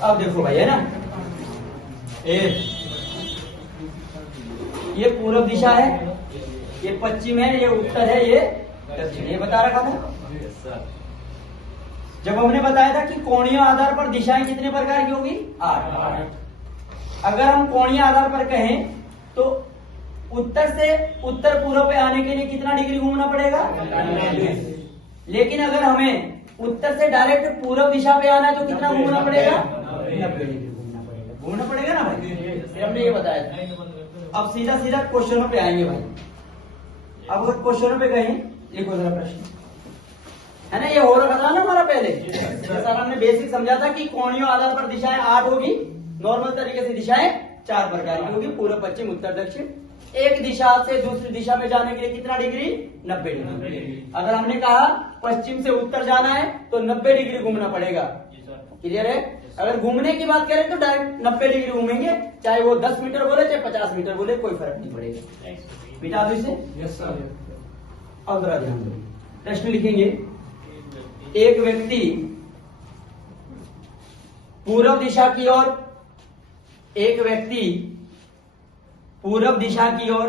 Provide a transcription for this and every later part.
अब देखो भाई, है ना, ये पूर्व दिशा है, ये पश्चिम है, ये उत्तर है, ये दक्षिण, ये बता रखा था। जब हमने बताया था कि कोणीय आधार पर दिशाएं कितने प्रकार की होगी, 8। अगर हम कोणीय आधार पर कहें तो उत्तर से उत्तर पूर्व पे आने के लिए कितना डिग्री घूमना पड़ेगा, लेकिन अगर हमें उत्तर से डायरेक्ट पूर्व दिशा पे आना है तो कितना घूमना पड़ेगा, 90 डिग्री घूमना पड़ेगा ना भाई, हमने ये बताया था। अब सीधा सीधा क्वेश्चनों पे आएंगे भाई। अब अगर क्वेश्चनों पे कहें, लिखो जरा प्रश्न, है ना, ये हो रखा था ना हमारा पहले, जैसा हमने बेसिक समझा था कि कोणीय आधार पर दिशाएं 8 होगी, नॉर्मल तरीके से दिशाएं 4 प्रकार की होगी, पूर्व पश्चिम उत्तर दक्षिण। एक दिशा से दूसरी दिशा में जाने के लिए कितना डिग्री, 90 डिग्री। अगर हमने कहा पश्चिम से उत्तर जाना है तो 90 डिग्री घूमना पड़ेगा, क्लियर है। अगर घूमने की बात करें तो डायरेक्ट 90 डिग्री घूमेंगे, चाहे वो 10 मीटर बोले चाहे 50 मीटर बोले, कोई फर्क नहीं पड़ेगा। बिटा दो इसे। अब जरा ध्यान दो, प्रश्न लिखेंगे, एक व्यक्ति पूर्व दिशा की ओर, एक व्यक्ति पूर्व दिशा की ओर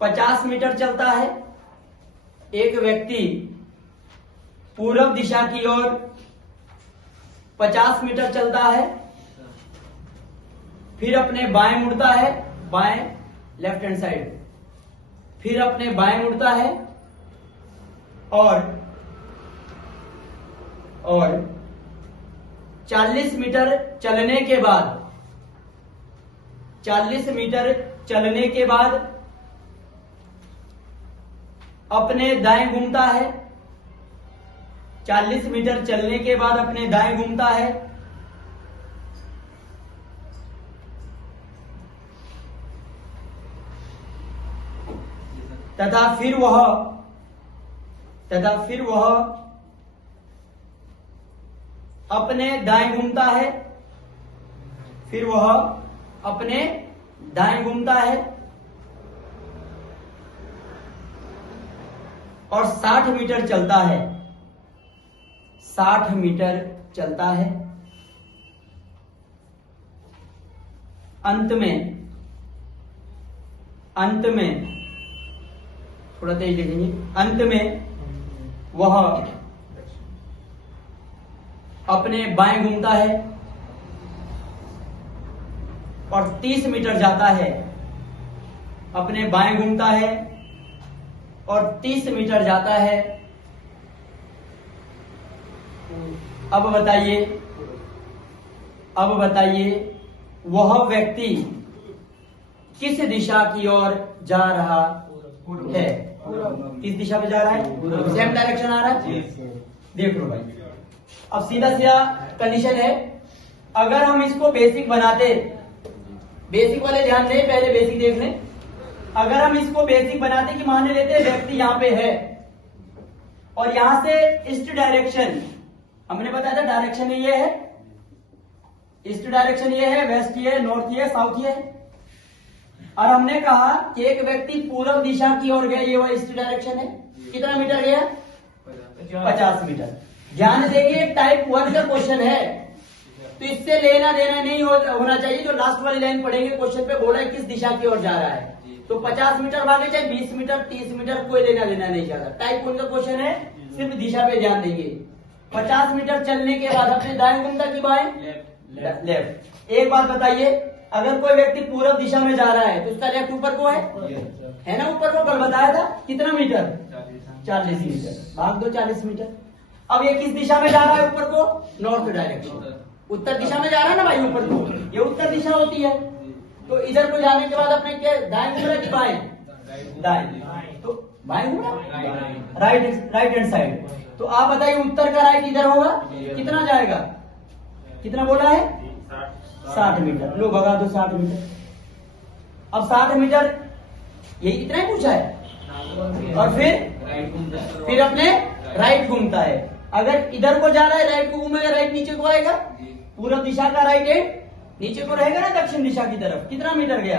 50 मीटर चलता है, एक व्यक्ति पूर्व दिशा की ओर 50 मीटर चलता है, फिर अपने बाएं मुड़ता है, बाएं लेफ्ट हैंड साइड, फिर अपने बाएं मुड़ता है और 40 मीटर चलने के बाद, 40 मीटर चलने के बाद अपने दाएं घूमता है, 40 मीटर चलने के बाद अपने दाएं घूमता है, तथा फिर वह अपने दाएं घूमता है, फिर वह अपने दाएं घूमता है और 60 मीटर चलता है, 60 मीटर चलता है। अंत में थोड़ा तेज लिखेंगे, अंत में वह अपने बाएं घूमता है और 30 मीटर जाता है, अपने बाएं घूमता है और 30 मीटर जाता है। अब बताइए वह व्यक्ति किस दिशा की ओर जा रहा है, किस दिशा में जा रहा है, सेम डायरेक्शन आ रहा है। देख लो भाई, अब सीधा कंडीशन है, अगर हम इसको बेसिक बनाते, बेसिक वाले ध्यान दें, पहले बेसिक देख लें। अगर हम इसको बेसिक बनाते कि मान लेते व्यक्ति यहां पे है और यहां से ईस्ट डायरेक्शन, हमने बताया था डायरेक्शन ये है, ईस्ट डायरेक्शन ये है, वेस्ट ये है, नॉर्थ ये है, साउथ ये है, और हमने कहा कि एक व्यक्ति पूर्व दिशा की ओर गया, ये वह ईस्ट डायरेक्शन है, कितना मीटर गया, 50 मीटर। ध्यान देंगे टाइप 1 का क्वेश्चन है तो इससे लेना देना नहीं होना चाहिए। जो लास्ट वाली लाइन पढ़ेंगे क्वेश्चन पे बोला है किस दिशा की ओर जा रहा है, तो 50 मीटर भागे चाहे 20 मीटर 30 मीटर, कोई लेना देना नहीं चाहता। टाइप 1 का क्वेश्चन है, सिर्फ दिशा पे ध्यान देंगे। 50 मीटर चलने के बाद अपने दाएं घूमता कि बाएं, लेफ्ट। एक बात बताइए, अगर कोई व्यक्ति पूर्व दिशा में जा रहा है तो उसका लेफ्ट ऊपर को है ना, ऊपर को कल बताया था कितना मीटर, 40 मीटर, भाग दो 40 मीटर। अब ये किस दिशा में जा रहा है, ऊपर को, नॉर्थ डायरेक्शन, उत्तर दिशा में जा रहा है ना भाई ऊपर को, ये उत्तर दिशा होती है। तो इधर को जाने के बाद अपने क्या दाएं घूम रहा कि बाएं, दाएं, तो बाएं घूम रहा, राइट हैंड साइड। तो आप बताइए उत्तर का राइट इधर होगा, कितना जाएगा, कितना बोला है, 60 मीटर। लो भगा दो 60 मीटर। अब 60 मीटर यही इतना ही पूछा है, और फिर अपने राइट घूमता है। अगर इधर को जा रहा है राइट को घूमेगा, राइट नीचे को आएगा, पूर्व दिशा का राइट हैंड नीचे को रहेगा ना, दक्षिण दिशा की तरफ। कितना मीटर गया,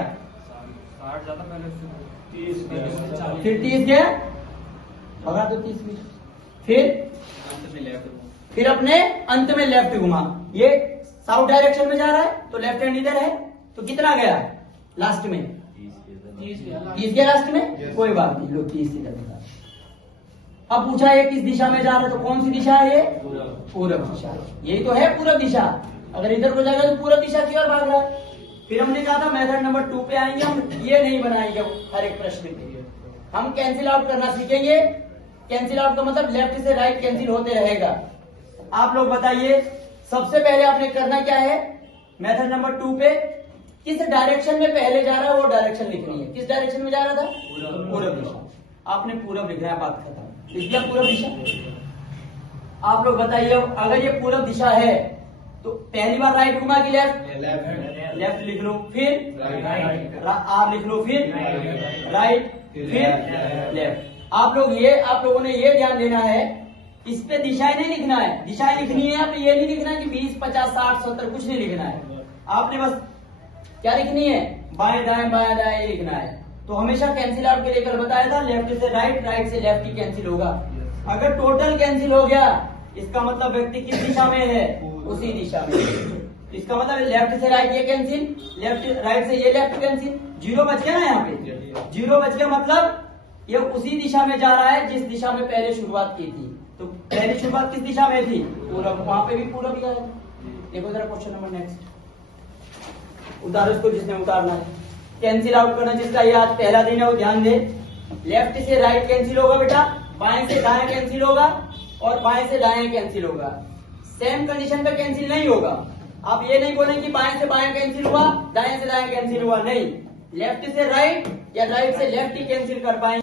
60 जाता पहले, फिर 30 गया, भगा दो 30 मीटर। फिर फिर अपने अंत में लेफ्ट घुमा। ये साउथ डायरेक्शन में जा रहा है तो लेफ्ट हैंड इधर है, तो कितना गया लास्ट में? 30 के लास्ट में, कोई बात नहीं, लो 30 इधर बता। अब पूछा है किस दिशा में जा रहा है, तो कौन सी दिशा है ये? पूरब दिशा। यही तो है पूरब दिशा। अगर इधर को जाएगा तो पूरब दिशा की ओर भाग रहा है। फिर हमने कहा था मेथड नंबर 2 पे आएंगे, हम ये नहीं बनाएंगे हर एक प्रश्न के लिए, हम कैंसिल आउट करना सीखेंगे। कैंसिल आउट का मतलब लेफ्ट से राइट कैंसिल होते रहेगा। आप लोग बताइए, सबसे पहले आपने करना क्या है मेथड नंबर 2 पे? किस डायरेक्शन में पहले जा रहा है वो डायरेक्शन लिखनी है। किस डायरेक्शन में जा रहा था? पूरब दिशा। आपने पूरब लिखना है, बात खत्म। इसलिए पूरब दिशा। आप लोग बताइए, अगर ये पूरब दिशा है तो पहली बार राइट घुमा कि लेफ्ट? लेफ्ट लिख लो, फिर आप लिख लो, फिर राइट, फिर लेफ्ट। आप लोगों ने ये ध्यान देना है, इस पे दिशाएं नहीं लिखना है। दिशाएं लिखनी है आपने, ये नहीं लिखना है कि 20, 50, 60, 70, कुछ नहीं लिखना है। आपने बस क्या लिखनी है? बाएं दाएं ये लिखना है। तो हमेशा कैंसिल आउट के लेकर बताया था, लेफ्ट से राइट, राइट से लेफ्ट ही कैंसिल होगा। अगर टोटल कैंसिल हो गया, इसका मतलब व्यक्ति किस दिशा में है? उसी दिशा में। इसका मतलब लेफ्ट से राइट ये कैंसिल, लेफ्ट राइट से ये लेफ्ट कैंसिल। 0 बच गया ना यहाँ पे? 0 बच गया, मतलब ये उसी दिशा में जा रहा है जिस दिशा में पहले शुरुआत की थी। तो पहली शुरुआत किस दिशा में थी? पूरब। वहां पे भी पूरब ही आया। देखो जरा क्वेश्चन नंबर नेक्स्ट, उतारो इसको जिसने उतारना है। कैंसिल आउट करना जिसका ये आज पहला दिन है वो ध्यान दे। लेफ्ट से राइट कैंसिल होगा बेटा, बाएं से दाएं कैंसिल होगा, और बाएं से दाएं कैंसिल होगा। सेम कंडीशन पे कैंसिल नहीं होगा। आप ये नहीं बोलेंगे कि बाएं से बाएं कैंसिल हुआ, दाएं से दाएं कैंसिल हुआ, नहीं। लेफ्ट से राइट या राइट से लेफ्ट ही कैंसिल कर पाएंगे।